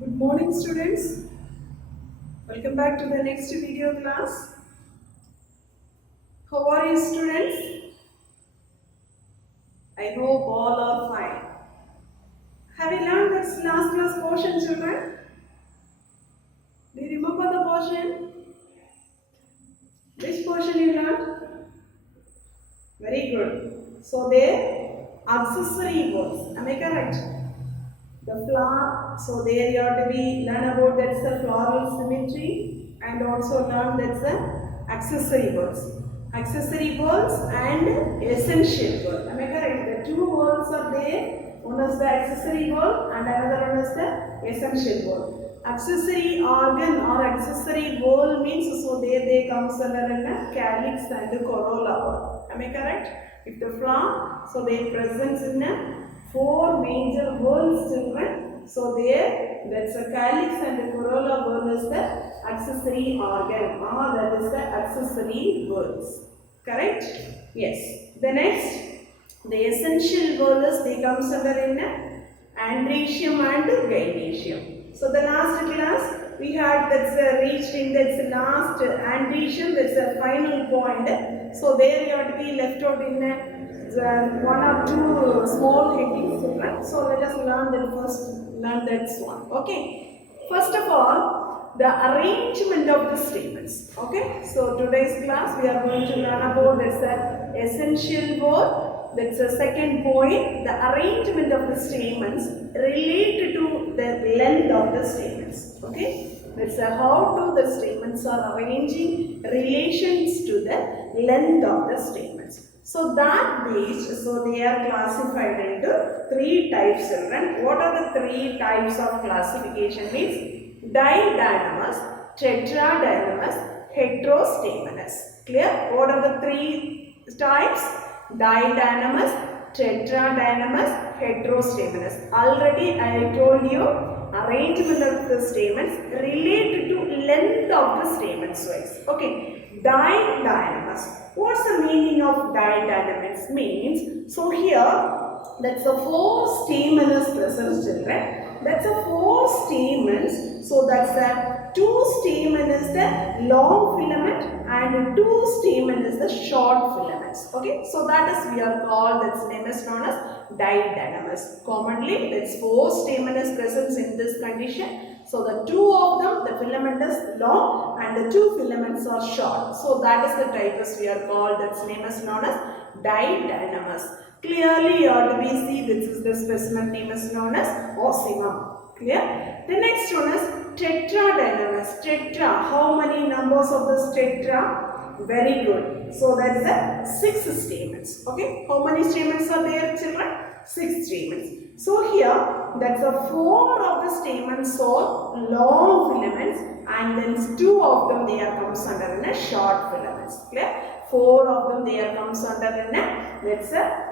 Good morning, students. Welcome back to the next video class. How are you, students? I hope all are fine. Have you learned this last class portion, children? Do you remember the portion? Which portion you learned? Very good. So, there accessory words. Am I correct? The flower. So, there you have to learn about that's the floral symmetry and also learn that's the accessory words. Accessory words and essential word. Am I correct? The two words are there. One is the accessory word and another one is the essential word. Accessory organ or accessory word means so there they comes under a calyx and the corolla word. Am I correct? If the flower, so they presents in a four major whorls, children. So there that's a calyx and the corolla whorl is the accessory organ or that is the accessory whorls. Correct? Yes. The next, the essential whorl is they comes under in andrecium and gynoecium. So the last class we had that's reached in that's last andrecium, that's the final point. So there you have to be left out in one or two small headings. Right? So let us learn that one. Okay. First of all, the arrangement of the statements. Okay. So today's class we are going to learn about that's the essential word. That's the second point, the arrangement of the statements related to the length of the statements. Okay, that's how the statements are arranging relations to the length of the statements. So that based, so they are classified into three types, children. What are the three types of classification? Means didynamous, tetradynamous, heterostaminous. Clear? What are the three types? Didynamous, tetradynamous, heterostaminous. Already I told you arrangement of the statements related to length of the statements wise. Okay, didynamous. What's the meaning of didynamous? Means, so here that's a four stamens present, children. That's a four stamens. So that's a two stamen is the long filament and two stamen is the short filaments. Okay, so that is we are called, that's name is known as didynamous. Commonly that's four stamen is present in this condition. So the two of them, the filament is long and the two filaments are short. So that is the type as we are called, that's name is known as didynamous. Clearly you have to be see this is the specimen name is known as ocimum. Clear? The next one is tetradynamous. Tetra, how many numbers of this tetra? Very good. So that is the 6 stamens. Okay, how many stamens are there, children? 6 stamens. So here that's the 4 of the stamens are long filaments and then 2 of them they are comes under in a short filaments. Clear? 4 of them they are comes under in a, that's a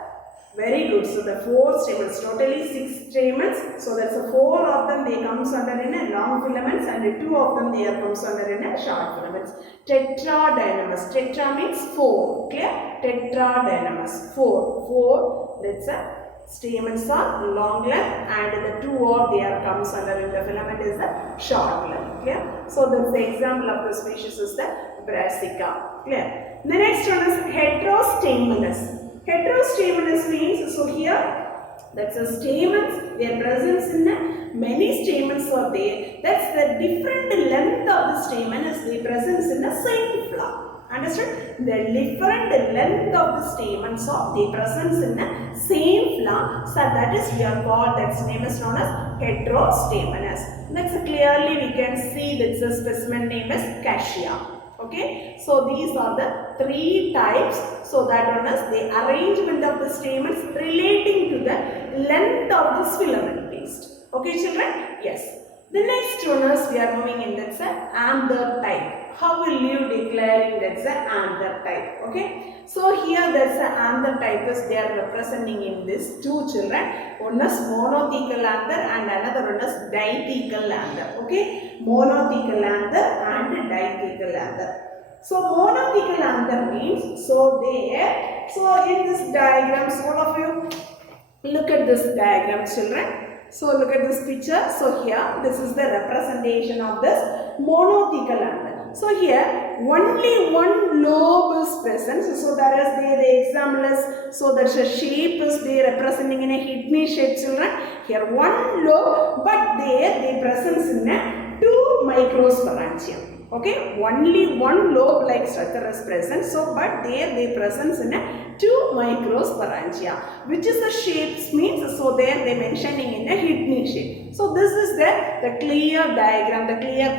very good. So the 4 stamens, totally 6 stamens. So that's a 4 of them they comes under in a long filaments and 2 of them they are comes under in a short filaments. Tetradynamous. Tetra means 4. Clear? Tetradynamous. 4. That's a stamens are long length and the 2 or they are comes under in the filament is the short length. Clear? So that's the example of the species is the Brassica. Clear? The next one is heterostaminous. Heterostaminous means, so here that's a stamens, their presence in many stamens are there. That's the different length of the stamen is the presence in the same flower. Understood? The different length of the stamens are the presence in the same flower. So that is we are called, that's name is known as heterostaminous. That's clearly we can see that's the specimen name is cassia. Okay, so these are the three types. So that one is the arrangement of the stamens relating to the length of this filament based. Okay, children? Yes. The next one is we are moving in, that's an anther type. How will you declaring that's an anther type? Okay. So here that's an anther type is they are representing in this two children. One is monothecal anther and another one is dithecal anther. Okay. Monothecal anther and dithecal anther. So monothecal anther means, so there, so in this diagrams, all of you look at this diagram, children. So look at this picture. So here, this is the representation of this monothecal anther. So here, only one lobe is present. So that is the example is, so that's a shape is there representing in a kidney shape, children. Here one lobe, but there they presence in a 2 microsporangium. Okay, only one lobe like structure is present. So but there they presence in a 2 microsporangia, which is the shapes means, so there they mentioning in a kidney shape. So this is the clear diagram, the clear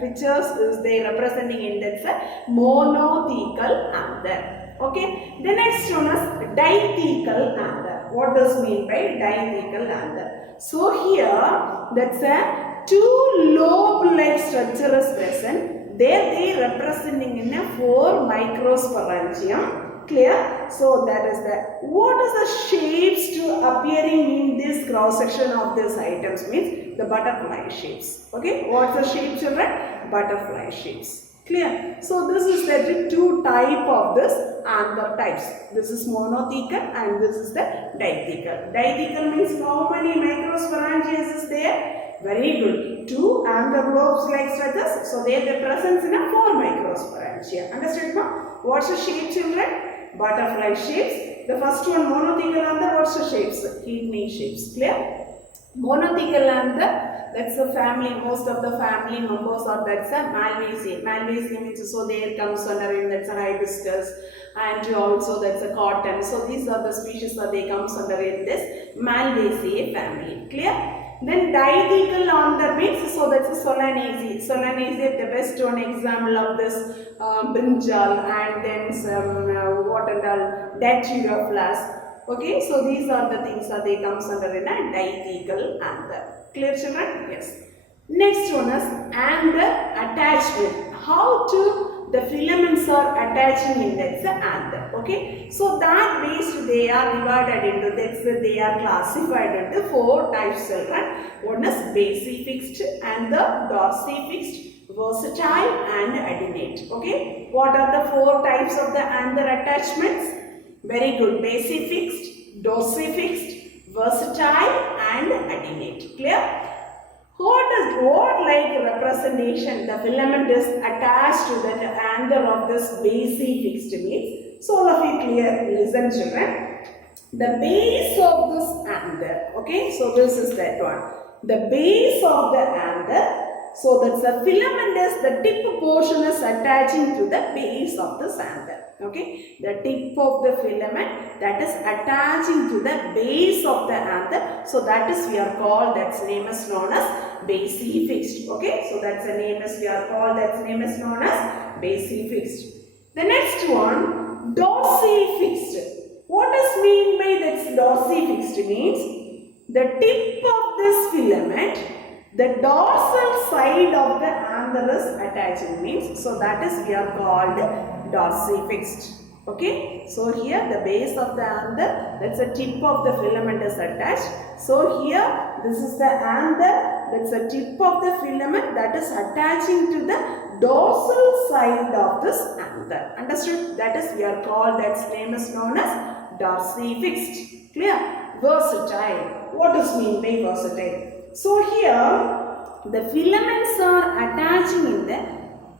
pictures is they representing in that monothecal anther. Okay, the next one is dithecal anther. What does mean by dithecal anther? So here that's a 2 lobe-like structure is present. There they representing in a 4 microsporangium. Clear? So that is the, what is the shapes to appearing in this cross section of these items means the butterfly shapes. Okay, what's the shape, children? Butterfly shapes. Clear? So this is the 2 type of this anther types. This is monothecal and this is the dithecal. Dithecal means how many microsporangias is there? Very good. 2 anther lobes like structures. So they have the presence in a 4 microsporangia. Understood now? What's the shape, children? Butterfly shapes. The first one monothecal anther, what's the shapes? Kidney shapes. Clear? Monothecal anther, that's the family, most of the family members are, that's a Malvaceae. Malvaceae which is, so there comes under in, that's a hibiscus, and also that's a cotton. So these are the species that they comes under in this Malvaceae family. Clear? Then dithecal anther means, so that's a Solanaceae. Solanaceae, the best one example of this brinjal, and then some what and all Datura. Okay, so these are the things that they comes under in a dithecal anther. Clear, children? Yes. Next one is anther attachment. How to the filaments are attaching in that anther. Okay, so that based they are divided into that, they are classified into 4 types, children. One is basifixed and the dorsifixed, versatile and adinate. Okay, what are the 4 types of the anther attachments? Very good. Basifixed, dorsifixed, versatile and adinate. Clear? What like representation the filament is attached to the anther of this basifixed means? So all of you clear, listen, children. The base of this anther, okay, so this is that one. The base of the anther, so that's the filament is the tip portion is attaching to the base of the anther. Okay, the tip of the filament that is attaching to the base of the anther. So that is we are called, that's name is known as basifixed. Okay, so that's the name is we are called, that's name is known as basifixed. The next one, dorsifixed. What does mean by that's dorsifixed means the tip of this filament, the dorsal side of the anther is attaching means, so that is we are called dorsifixed. Okay, so here the base of the anther, that's the tip of the filament is attached. So here this is the anther, that's the tip of the filament that is attaching to the dorsal side of this anther. Understood? That is we are called, that's name is known as dorsifixed. Clear? Versatile. What does mean by versatile? So here the filaments are attaching in the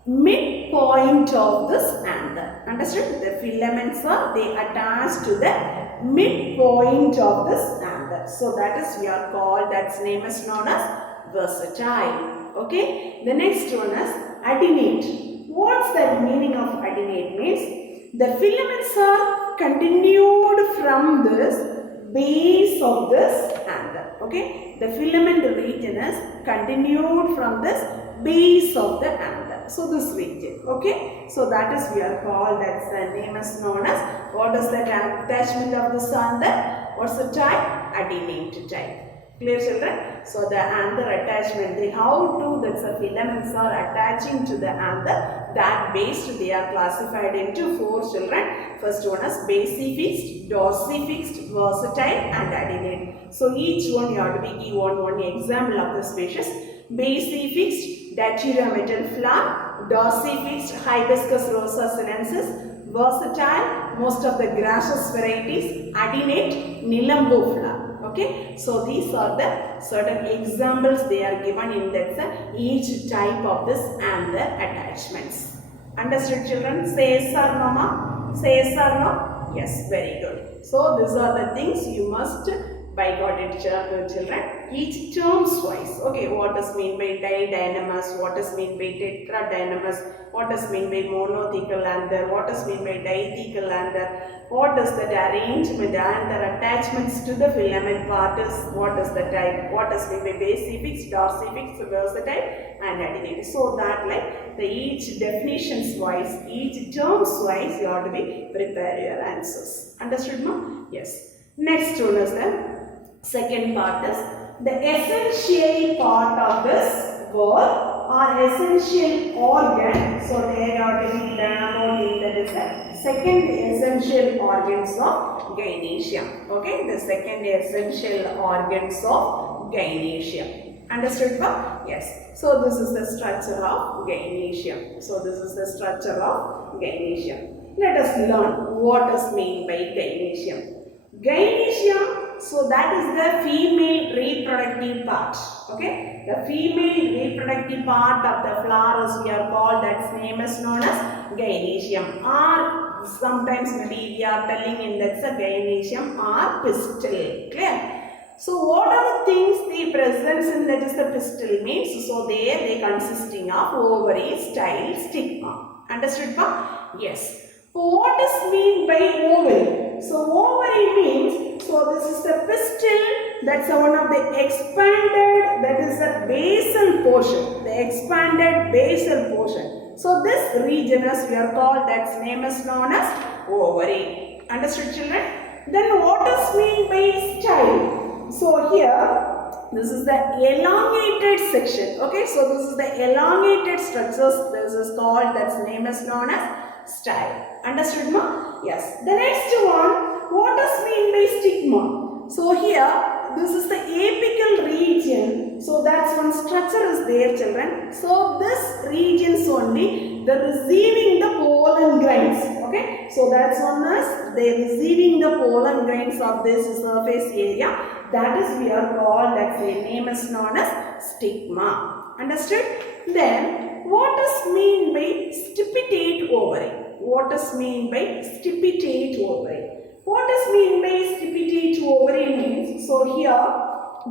midpoint of this anther. Understood? The filaments are, they attach to the midpoint of this anther. So that is we are called, that's name is known as versatile. Okay. The next one is adinate. What's the meaning of adinate means? The filaments are continued from this base of this anther. Okay. The filament region is continued from this base of the anther. So this region. Okay. So that is we are called, that's the name is known as, what is the attachment of this anther? What's the type? Adinate type. Clear, children? So the anther attachment, the how to, that's the filaments are attaching to the anther, that based they are classified into 4, children. First one is basifixed, dorsifixed, versatile and adinate. So each one you have to be given one example of the species. Basifixed, Datura metal flower, dorsifixed, Hibiscus rosa sinensis, versatile, most of the grasses varieties, adinate, Nilambu flower. Okay, so these are the certain examples they are given in that each type of this and the attachments. Understood, children? Say yes or no, ma? Say yes or no? Yes, very good. So these are the things you must by got it, children. Each terms wise. Okay, what is mean by didynamous? What is mean by tetradynamous? What is mean by monothecal anther? What is mean by dithecal anther? What is that arrangement and the attachments to the filament part is what is the type? What is mean by basifix, dorsifix, versatile and adenine. So that like the each definitions wise, each terms wise you have to be prepare your answers. Understood, ma? Yes. Next one is the second part is the essential part of this word or essential organ. So there are to be done about it, that is the second essential organs of gynoecium. Okay, the second essential organs of gynoecium. Understood, ba? Yes. So this is the structure of gynoecium. So this is the structure of gynoecium. Let us learn what is meant by gynoecium. Gynoecium, so that is the female reproductive part. Okay, the female reproductive part of the flowers we are called, that's name is known as gynoecium, or sometimes maybe we are telling in that's a gynoecium or pistil. Clear? So what are the things they presents in that is the pistil means? So there they consisting of ovary, style, stigma. Understood, pa? Yes. So what is mean by ovary? So ovary means, so this is the pistil, that's one of the expanded, that is the basal portion, the expanded basal portion. So this region is we are called, that's name is known as ovary. Understood, children? Then what is mean by style? So here, this is the elongated section. Okay, so this is the elongated structures, this is called, that's name is known as style. Understood, ma? Yes. The next one, what is mean by stigma? So here, this is the apical region. So that's one structure is there, children. So this regions only, the receiving the pollen grains. Okay. So that's one is they receiving the pollen grains of this surface area. That is we are called, that's the name is known as stigma. Understood? Then what is mean by stipitate ovary? What is mean by stipitate ovary? What is mean by stipitate ovary means? So here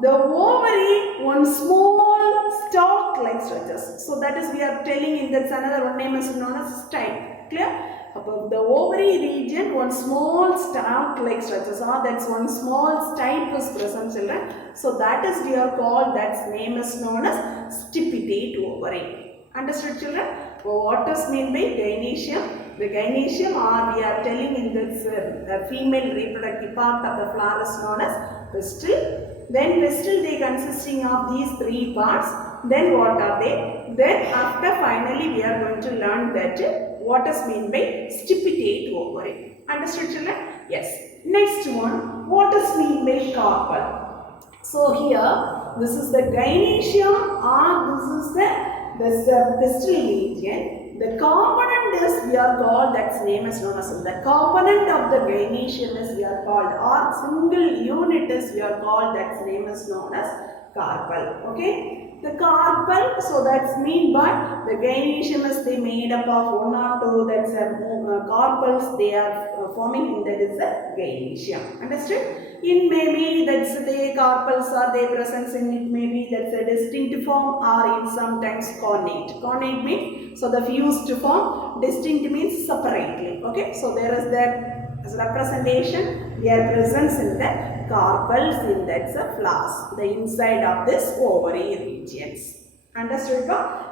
the ovary, one small stalk like structures. So that is we are telling in that's another one name is known as style. Clear? Above the ovary region, one small stalk like structures, or that's one small stipe is present, children. So that is we are called, that's name is known as stipitate ovary. Understood, children? What is mean by gynoecium? The gynoecium, or we are telling in this female reproductive part of the flower is known as pistil. Then pistil they consisting of these three parts. Then what are they? Then after finally we are going to learn that what is mean by stipitate ovary. Understood, children? Yes. Next one, what is mean by carpel? So here this is the gynoecium, or this is the pistil region. The component is we are called, that's name is known as the component of the gynoecium is we are called, or single unit is we are called, that's name is known as carpel. Okay, the carpel, so that's mean by the gynoecium is they made up of one or two, that's carpels they are forming in that is the gynoecium. Understood? In maybe that's the carpels are they present in it, maybe that's a distinct form, or in sometimes connate. Connate means, so the fused form, distinct means separately. Okay, so there is the representation, their presence in the carpels in that flowers, the inside of this ovary regions. Understood?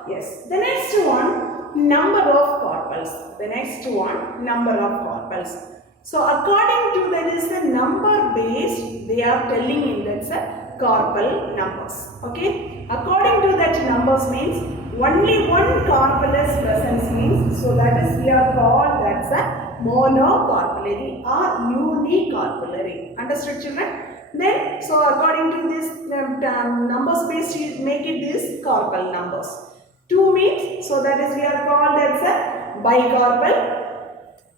Yes. The next one, number of carpels. The next one, number of carpels. So according to that is the number based, they are telling in that's carpel numbers. Okay. According to that numbers means only one carpel is present means, so that is we are called that's a monocarpellary or unicarpellary. Understood, children? Then so according to this numbers based, you make it this carpel numbers. 2 means, so that is we are called that's a bicarpel.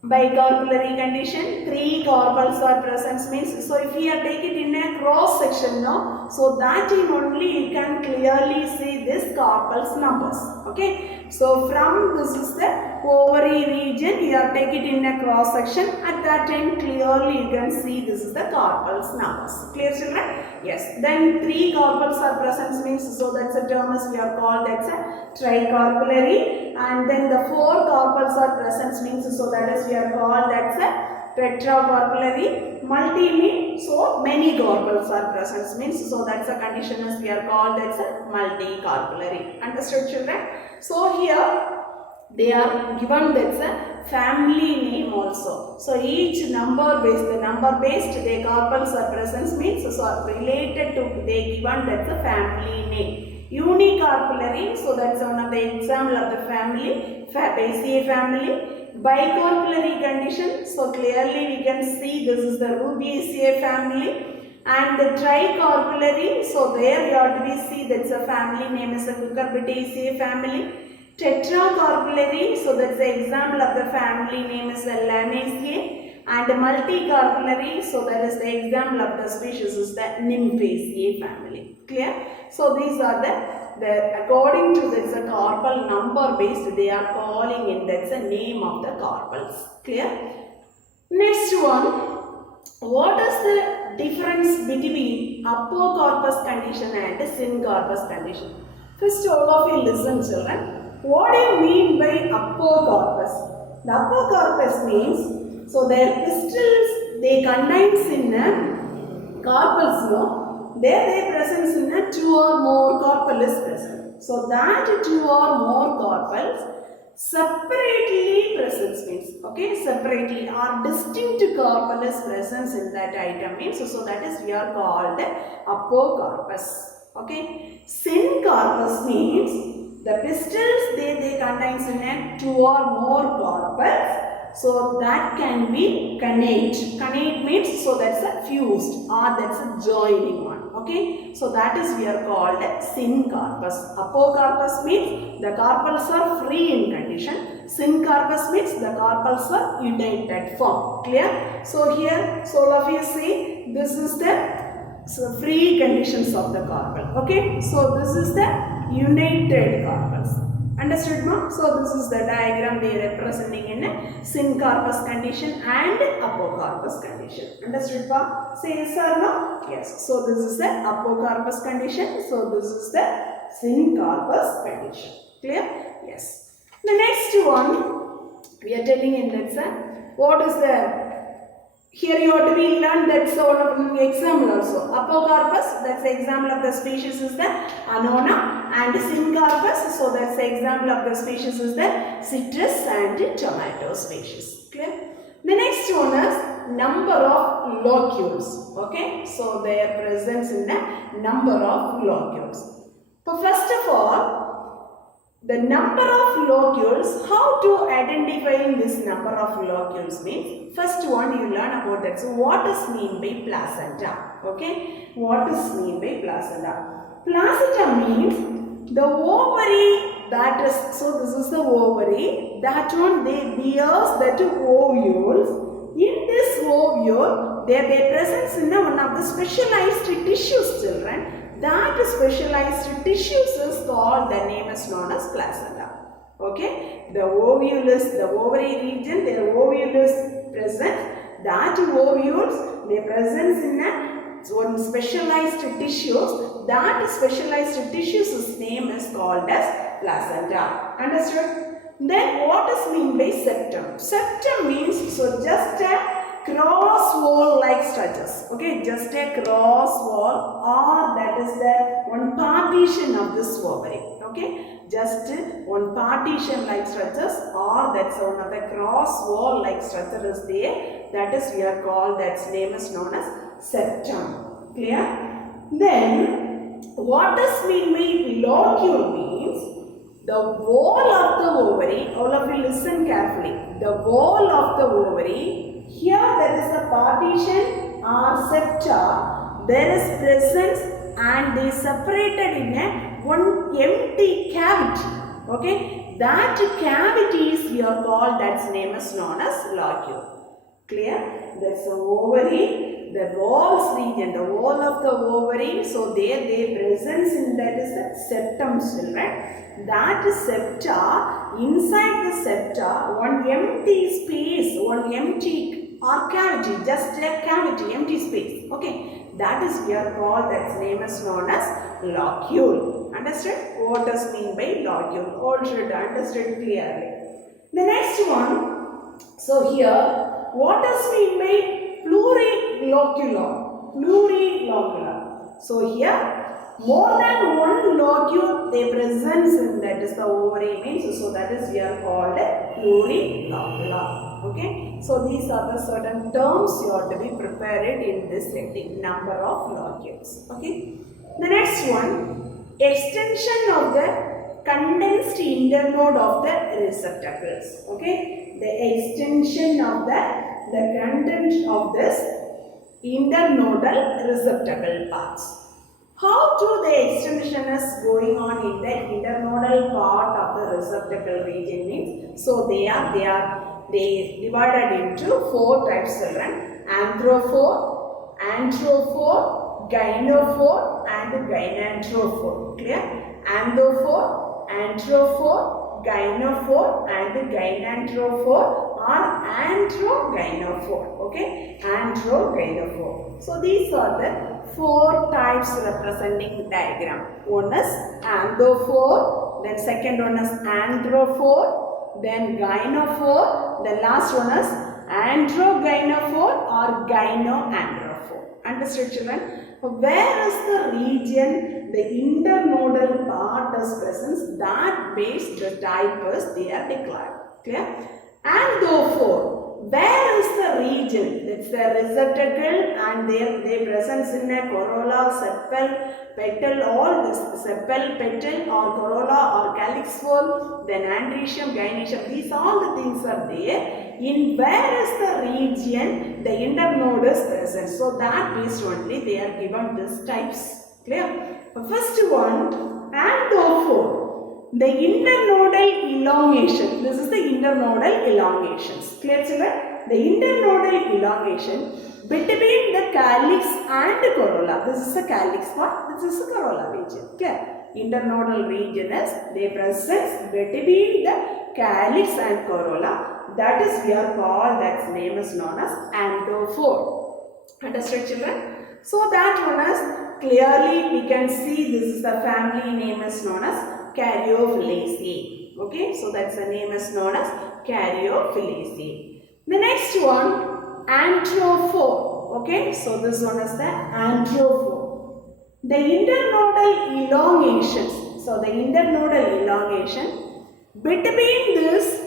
Bicarpellary condition, 3 carpels are present means, so if we are taking it in a cross section now, so that in only you can clearly see this carpels numbers. Okay, so from this is the ovary region, you are taking it in a cross section, at that time clearly you can see this is the carpels numbers. Clear children? Yes. Then 3 carpels are present means, so that's a term as we are called that's a tricarpellary, and then the 4 carpels are present means, so that is we are called that's a tetracarpellary. Multi means so many carpels are present means, so that's a condition as we are called that's a multicarpellary. Understood children? So here they are given that's a family name also. So each number based, the number based the carpels are present means, so are related to they given that's a family name. Unicarpellary, so that's one of the example of the family, Fabaceae family. Bicarpellary condition, so clearly we can see this is the Rubiaceae family. And the tricarpellary, so there you have to be see that's a family name is the Cucurbitaceae family. Tetracarpellary, so that's the example of the family name is the Lamiaceae. And multicarpellary, so that is the example of the species is the Nymphaceae family. Clear? So these are the according to this carpel number based they are calling in that's the name of the carpels. Clear? Next one, what is the difference between apocorpus condition and Syngorpus condition? First all of you listen children. What do you mean by apocorpus? The apocorpus means, so their pistils they contains in a carpels no. There they presence in a 2 or more carpel is present. So that 2 or more carpels separately presence means, okay, separately or distinct carpel is presence in that item means, so that is we are called apocorpus. Okay, Syngorpus means the pistils they contains in a 2 or more carpels. So that can be connate. Connate means so that's a fused or that's a joining one. Okay, so that is we are called Syngorpus. Apocorpus means the carpels are free in condition. Syngorpus means the carpels are united form. Clear? So here, so all of you see this is the free conditions of the carpel. Okay, so this is the united carpels. Understood ma? So this is the diagram we are representing in a Syngorpus condition and apocorpus condition. Understood pa? Say yes or no? Yes. So this is the apocorpus condition. So this is the Syngorpus condition. Clear? Yes. The next one we are telling in that what is the here you have to be learned that's one of the example also. Apocorpus, that's the example of the species is the Annona, and Syngorpus, so that's the example of the species is the citrus and tomato species. Clear? The next one is number of locules. Okay, so their presence in the number of locules. So first of all, the number of locules, how to identify this number of locules means, first one you learn about that. So what is mean by placenta? Okay, what is mean by placenta? Placenta means the ovary that is, so this is the ovary, that one they bears that ovules. In this ovule, they presence in one of the specialized tissues children. That specialized tissues is called, the name is known as placenta. Okay, the ovule is the ovary region, their ovule is present. That ovules they presence in one specialized tissues. That specialized tissues name is called as placenta. Understood? Then what is mean by septum? Septum means so just a cross wall like structures. Okay, just a cross wall or that is the one partition of this ovary. Okay, just one partition like structures or that's one of the cross wall like structure is there. That is we are called, that's name is known as septum. Clear? Then what does mean by locule means the wall of the ovary. All of you listen carefully. The wall of the ovary, here there is a partition or septa, there is presence and they separated in a one empty cavity. Okay, that cavities we are called, that's name is known as locule. Clear? That's the ovary, the walls region, the wall of the ovary. So there they presence in that is the septum, children. That septa, inside the septa, one empty space, one empty or cavity, just a cavity, empty space. Okay, that is we are called, that name is known as locule. Understood? What does mean by locule? All should understand clearly. The next one, so here, what does mean by plurilocular? Plurilocular. So here, more than one locule they presence in, that is the ovary means, so that is we are called plurilocular. Okay, so these are the certain terms you have to be prepared in this setting, number of locules. Okay, the next one, extension of the condensed internode of the receptacles. Okay, the extension of the content of this internodal receptacle parts. How do the extension is going on in the internodal part of the receptacle region means? So they divided into four types, children: anthrophore, antrophore, gynophore and gynantrophore. Clear? Anthrophore, antrophore, gynophore and gynantrophore or androgynophore. Okay, androgynophore. So these are the four types representing the diagram. One is anthophore, then second one is anthrophore, then gynophore, the last one is androgynophore or gynoandrophore. Understood, children? Where is the region the internodal part is present, that based the type is they are declared. Clear? Anthophore, where is the region? It's the receptacle and they presence in a corolla, sepal, petal, all this sepal, petal or corolla or calyx wall, then andrecium, gynoecium, these all the things are there. In where is the region the internode is present? So that based only they are given these types. Clear? First one, anthophore. The internodal elongation. This is the internodal elongations. Clear, children? The internodal elongation between the calyx and corolla. This is the calyx part. This is the corolla region. Clear? Internodal region is they presence between the calyx and corolla. That is we are called. That name is known as anthophore. Understood, children? So that one is clearly we can see this is the family name is known as Caryophyllaceae. Okay, so that's the name is known as Caryophyllaceae. The next one, anthrophore. Okay, so this one is the anthrophore. The internodal elongations. So the internodal elongation between this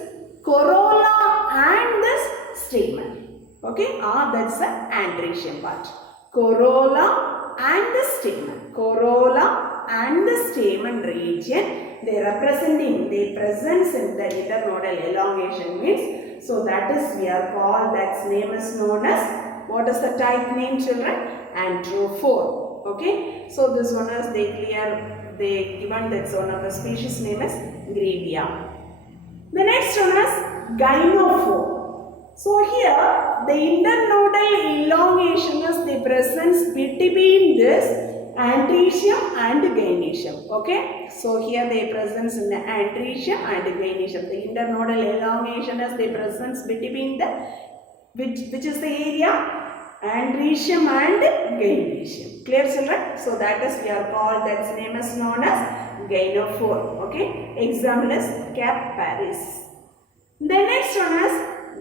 corolla and this stamen. Okay, that's the andrecium part. Corolla and the stamen. Corolla and the stamen region, they representing, they presence in the internodal elongation means, so that is we are called, that name is known as, what is the type name, children? Anthrophore. Okay, so this one is they given that's one of the species name is Grevia. The next one is gynophore. So here the internodal elongation is the presence between this andrecium and gynoecium. Okay, so here they presence in the andrecium and gynoecium. The internodal elongation is the presence between the which is the area andrecium and gynoecium. Clear, children? So that is we are called, that name is known as gynophore. Okay, example is Cap Paris. The next one is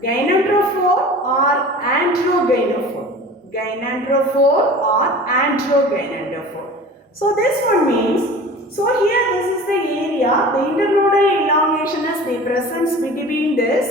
gynantrophore or androgynophore. Gynantrophore or androgynantrophore. So this one means, so here this is the area, the internodal elongation is the presence between this,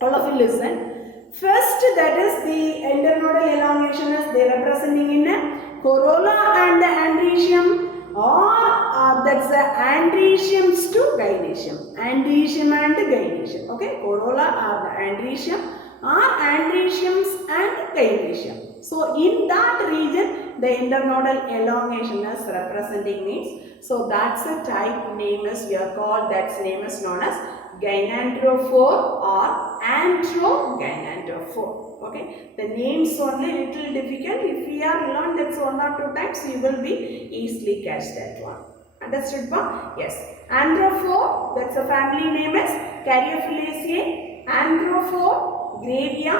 all of you listen. First, that is the internodal elongation is they representing in a corolla and the andrecium, or that's the andreciums to gynoecium. Andrecium and gynoecium. Okay, corolla are the andrecium or andreciums and gynoecium. So in that region the internodal elongation is representing means. So that's a type name is we are called, that's name is known as gynanthrophore or androgynanthrophore. Okay, the names only little difficult. If we are learned that 1 or 2 times, you will be easily catch that one. Understood, pa? Yes. Anthrophore, that's a family name is Caryophyllaceae, Anthrophore, Gravia,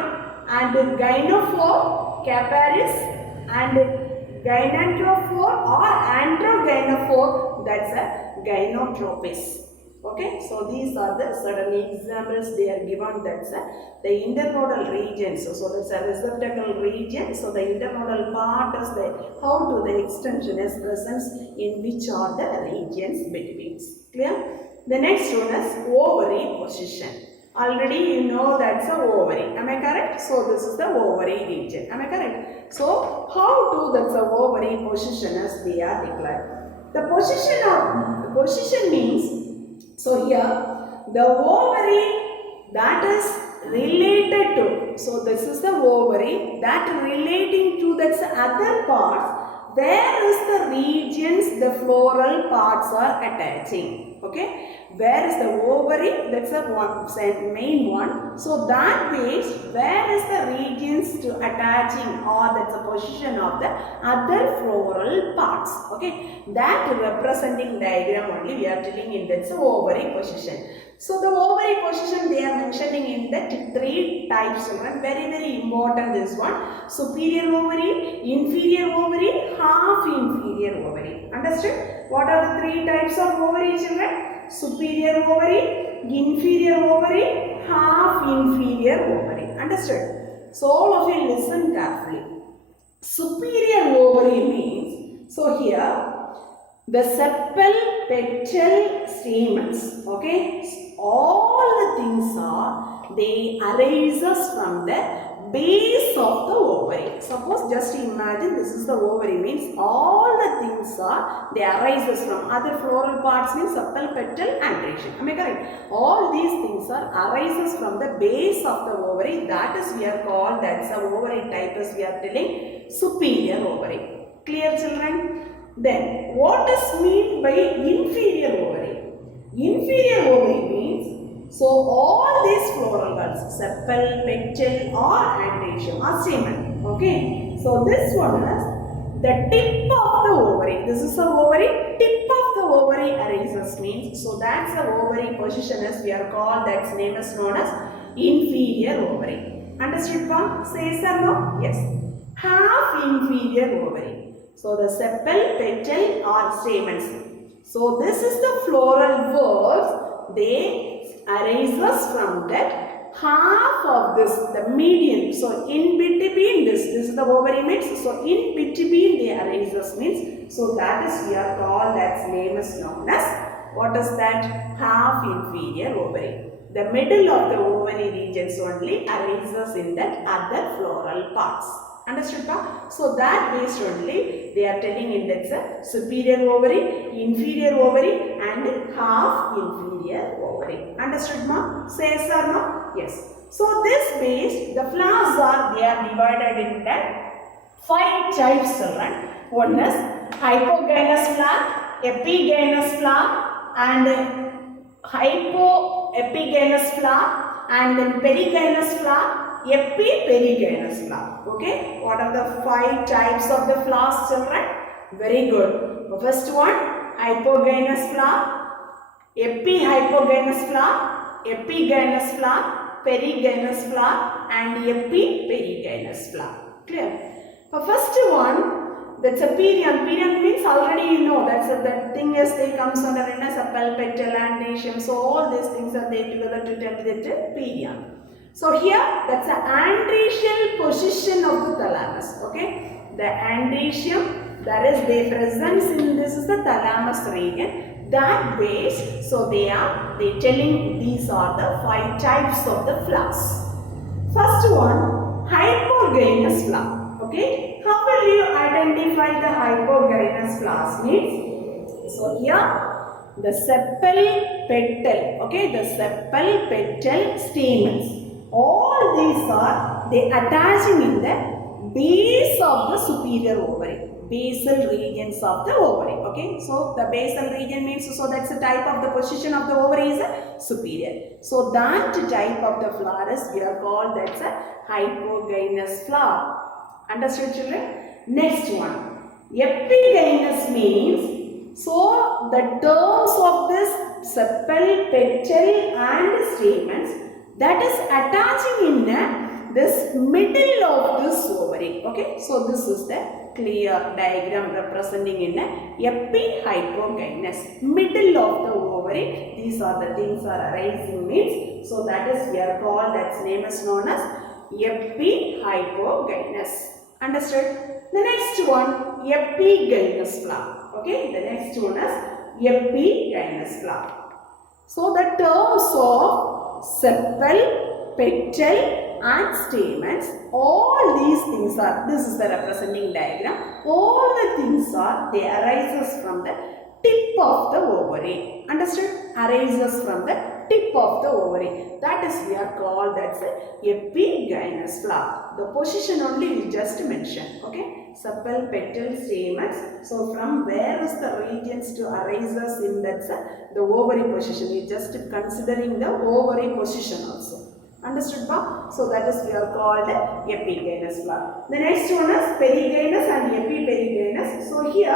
and Gynophore, Caparis, and Gynanthrophore or Androgynophore, that's a Gynotropis. Okay, so these are the certain examples they are given. That's the internodal region. So that's a receptacle region. So the internodal part is the how to the extension is presence in which are the regions between. Clear? The next one is ovary position. Already you know that's a ovary. Am I correct? So this is the ovary region. Am I correct? So how to that's a ovary position as they are declared. The position means. So here the ovary that is related to, so this is the ovary that relating to that's other parts, where is the regions the floral parts are attaching. Okay, where is the ovary, that's the main one. So that means where is the regions to attaching or that's the position of the other floral parts. Okay, that representing diagram only we are telling in that's the ovary position. So the ovary position they are mentioning in that 3 types, children. Very important this one. Superior ovary, inferior ovary, half inferior ovary. Understood? What are the 3 types of ovary, children? Superior ovary, inferior ovary, half inferior ovary. Understood? So all of you listen carefully. Superior ovary means, so here the sepal, petal, stamens, okay, all the things are, they arises from the base of the ovary. Suppose just imagine this is the ovary means all the things are, they arises from other floral parts means sepal, petal, androecium. Am I correct? All these things are arises from the base of the ovary. That is we are called, that's the ovary type is we are telling superior ovary. Clear, children? Then what is mean by inferior ovary? Inferior ovary means, so all these floral buds, sepal, petal or androecium or stamen. Okay, so this one is the tip of the ovary. This is the ovary, tip of the ovary arises means, so that's the ovary position as we are called, that's name is known as inferior ovary. Understood, pa? Say yes or no? Yes. Half inferior ovary. So the sepal, petal or stamens. So this is the floral bulbs. They arises from that half of this, the median. So in between this is the ovary means. So in between they arises means. So that is we are called, that's name is known as, what is that? Half inferior ovary. The middle of the ovary regions only arises in that other floral parts. Understood, pa? So that based only they are telling in that superior ovary, inferior ovary and half inferior ovary. Understood, ma? Say yes or no? Yes. So this based, the flowers are, they are divided in that 5 types, children. One is hypogynous flower, epigynous flower and hypoepigynous flower and then perigynous flower, epiperigynous flower. Okay, what are the 5 types of the flowers, children? Very good. The first one, hypogynous flower, epihypogynous flower, epigynous flower, perigynous flower and epiperigynous flower. Clear? The first one, that's a perianth. Perianth means already you know, that's that thing is they comes under in a sepal, petal, androecium. So all these things are there together to tell the perianth. So here that's the androecial position of the thalamus. Okay, the androecium, that is their presence in this is the thalamus region. That base, so they telling these are the 5 types of the flowers. First one, hypogynous flower. Okay, how will you identify the hypogynous flowers means? So here the sepal, petal. Okay, the sepal, petal, stamens. All these are they attaching in the base of the superior ovary. Basal regions of the ovary. Okay, so the basal region means, so that's the type of the position of the ovary is superior. So that type of the flowers we are called, that's a hypogynous flower. Understood, children? Next one, epigynous means, so the terms of this sepal, petal and stamens that is attaching in this middle of this ovary. Okay, so this is the clear diagram representing in epihypogynous, middle of the ovary. These are the things are arising means, so that is we are called, that's name is known as epihypogynous. Understood? The next one, epigynous flower. Okay, the next one is epigynous flower. So the terms of sepal, petal and stamens, all these things are, this is the representing diagram, all the things are, they arises from the tip of the ovary. Understood? Arises from the tip of the ovary. That is we are called, that's a epigynous flower. The position only we just mentioned. Okay, sepal, petal, stamens. So from where is the regions to arises in, that's the ovary position. We just considering the ovary position also. Understood, ba? So that is we are called epigynous flower. The next one is perigynous and epiperigynous. So here,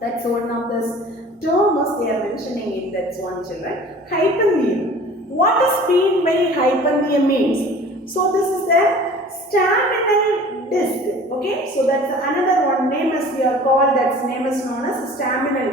that's one of the terms they are mentioning in that one, children. Hypanthium. What is mean by hypanthium means? So this is the staminal disc. Okay, so that's another one name is we are called, that's name is known as staminal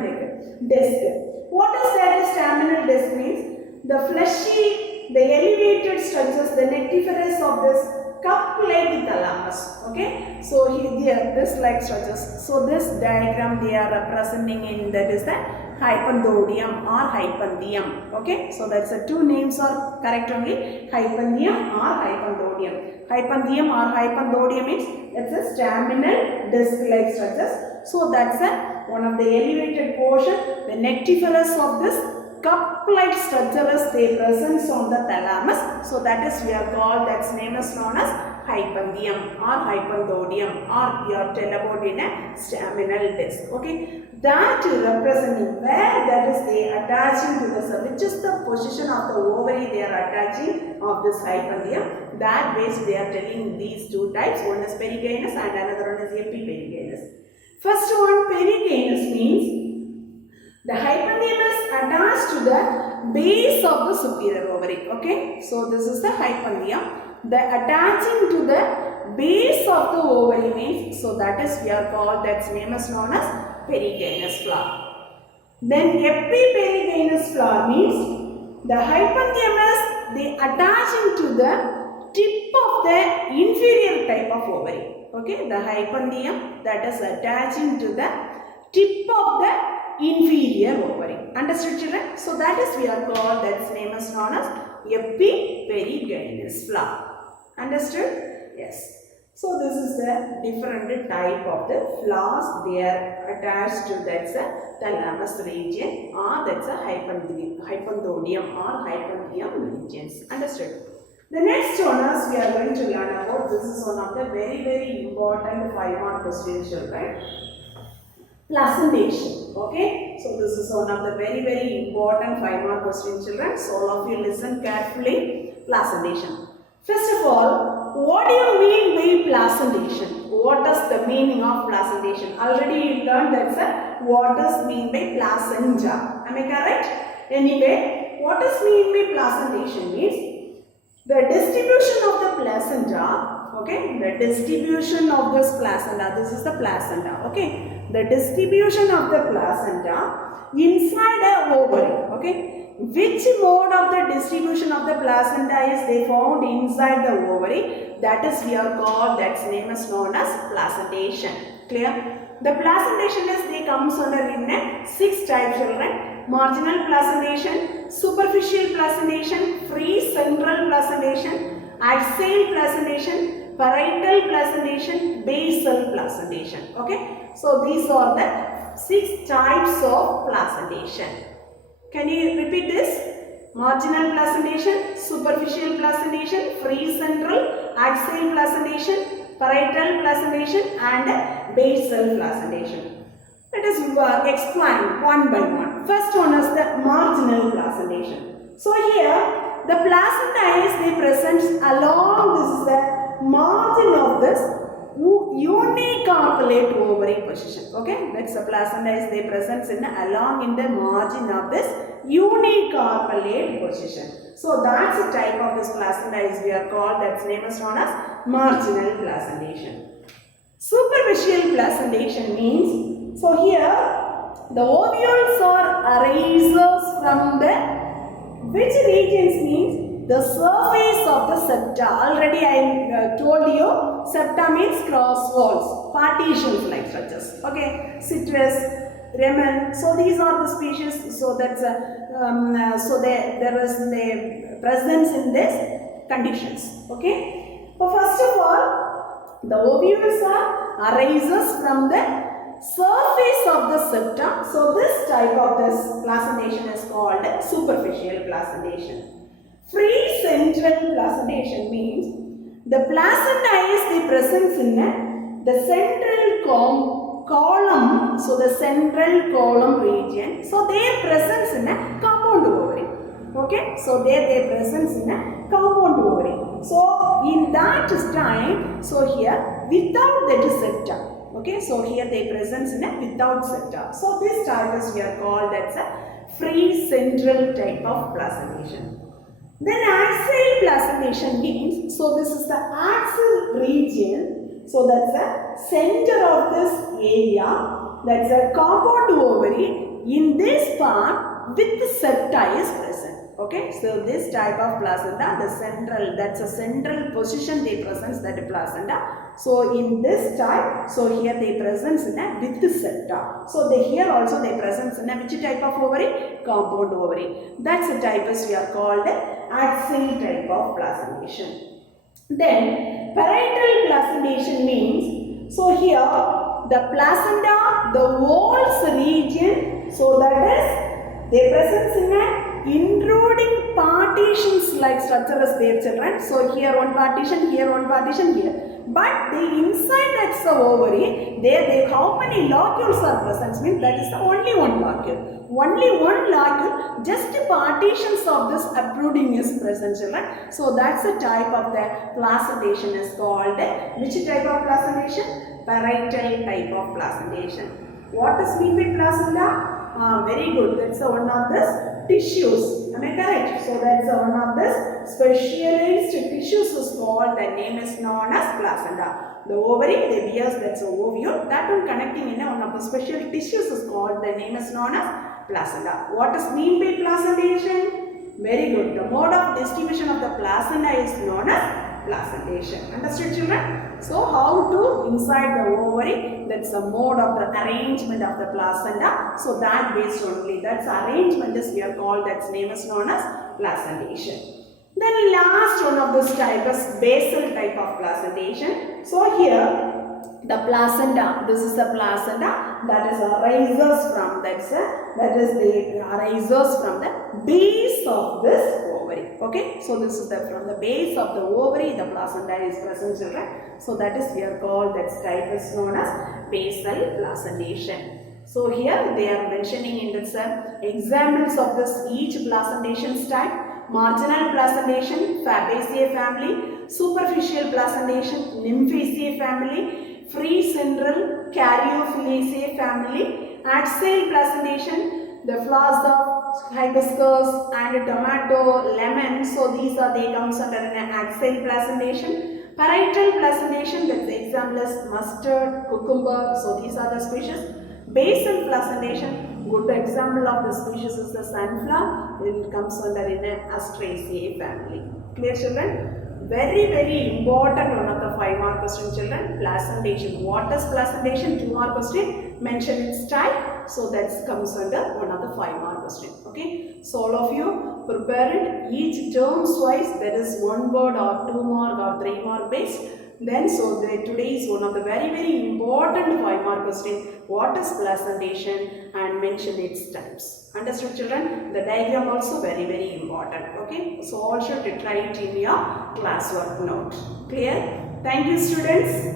disc. What is that staminal disc means? The fleshy, the elevated structures, the nectiferous of this cup-like thalamus. Okay, so here this like structures. So this diagram they are representing in, that is the hypanthium or hypanthium. Okay, so that's the two names are correct only, hypanthium or hypanthium. Hypanthium or hypanthium means that's a staminal disc-like structures. So that's a one of the elevated portion, the nectiferous of this cup-like structures they present on the thalamus. So that is we are called, that's name is known as hypanthium or hypanthium, or we are tell about in a staminal disc. Okay, that representing where that is they attaching to the, which is the position of the ovary they are attaching of this hypanthium. That base they are telling these two types. One is perigynous and another one is epiperigynous. First one, perigynous means the hypanthium is attached to the base of the superior ovary. Okay, so this is the hypanthium. The attaching to the base of the ovary means, so that is we are called, that's name is known as perigynous flower. Then epiperigynous flower means the hypanthium is the attaching to the tip of the inferior type of ovary. Okay, the hypanthium that is attaching to the tip of the inferior ovary. Understood, children? So that is we are called, that's name is known as epiperigynous flower. Understood? Yes. So this is the different type of the flowers they are attached to, that's a thalamus region or that's a hypanthium or hypanthium regions. Understood? The next one is we are going to learn about, this is one of the very important 5-mark questions, children. Placentation. Okay, so this is one of the very important 5-mark questions, children. So all of you listen carefully. Placentation. First of all, what do you mean by placentation? What is the meaning of placentation? Already you learned that what does mean by placenta. Am I correct? Anyway, what does mean by placentation means the distribution of the placenta. Okay, the distribution of this placenta. This is the placenta. Okay. The distribution of the placenta inside the ovary. Okay, which mode of the distribution of the placenta is they found inside the ovary? That is we are called, that's name is known as placentation. Clear? The placentation is they comes under in 6 types, children. Marginal placentation, superficial placentation, free central placentation, axial placentation, parietal placentation, basal placentation. Okay. So these are the 6 types of placentation. Can you repeat this? Marginal placentation, superficial placentation, free central, axial placentation, parietal placentation and basal placentation. Let us explain one by one. First one is the marginal placentation. So here the placenta is they present along this is the margin of this unicarpellate ovary position. Okay, that's the placenta is they present in along in the margin of this unicarpellate position. So that's the type of this placenta is we are called, that's name is known as marginal placentation. Superficial placentation means, so here the ovules are arisers from the which regions means the surface of the septa. Already I told you septa means cross walls, partitions like structures. Okay, citrus, remen. So these are the species. So that's so there is the presence in these conditions. Okay. So first of all, the ovules are arises from the surface of the septa. So this type of this placentation is called superficial placentation. Free central placentation means the placenta is the presence in the central column. So the central column region. So their presence in a compound ovary. Okay. So their presence in a compound ovary. So in that time, so here without that septa. Okay, so here they presence in a without septa. So this type is we are called that's a free central type of placentation. Then axial placentation means, so this is the axial region. So that's the center of this area. That's a compound ovary. In this part, with the septa is present. Okay, so this type of placenta, the central, that's a central position they present that placenta. So in this type, so here they presence in a with the septa. So they here also they presence in a which type of ovary? Compound ovary. That's the type as we are called axial type of placentation. Then parietal placentation means, so here the placenta, the walls region, so that is they presence in a intruding partitions like structure as their children. So here one partition, here one partition, here. But the inside that's the ovary, there how many locules are present means that is the only one locule. Only one locule, just partitions of this uprooting is present, children. So that's the type of the placentation is called. Which type of placentation? Parietal type of placentation. What is mean by placenta? Very good. That's one of this tissues. Am I correct? So that's one of this specialized tissues is called. The name is known as placenta. The ovary, the bears, that's an ovule. That one connecting in one of the special tissues is called. The name is known as placenta. What is mean by placentation? Very good. The mode of distribution of the placenta is known as placentation. Understood, children? So how to inside the ovary, that's the mode of the arrangement of the placenta. So that based only, that's arrangement is we are called, that's name is known as placentation. Then last one of this type is basal type of placentation. So here the placenta, this is the placenta that is arises from, that is the arises from the base of this ovary. Okay, so this is the from the base of the ovary the placenta is present, children. So that is we are called, that type is known as basal placentation. So here they are mentioning in this examples of this each placentation type. Marginal placentation, Fabaceae family. Superficial placentation, Nymphaceae family. Free central, Caryophyllaceae family. Axial placentation, the flowers of hibiscus and tomato, lemon. So these are they comes under an axial placentation. Parietal placentation, that's the example is mustard, cucumber. So these are the species. Basal placentation, good example of the species is the sunflower. It comes under in an Astraceae family. Clear, children? Very important one of the 5-mark question, children. Placentation. What is placentation? 2-mark question. Mention its type. So that comes under one of the 5-mark question. Okay. So all of you prepare it. Each terms wise there is 1 word or 2-mark or 3-mark based. Then so today is one of the very important 5-mark question. What is placentation and mention its types. Understood, children? The diagram also very important. Okay. So all should try it in your classwork note. Clear? Thank you, students.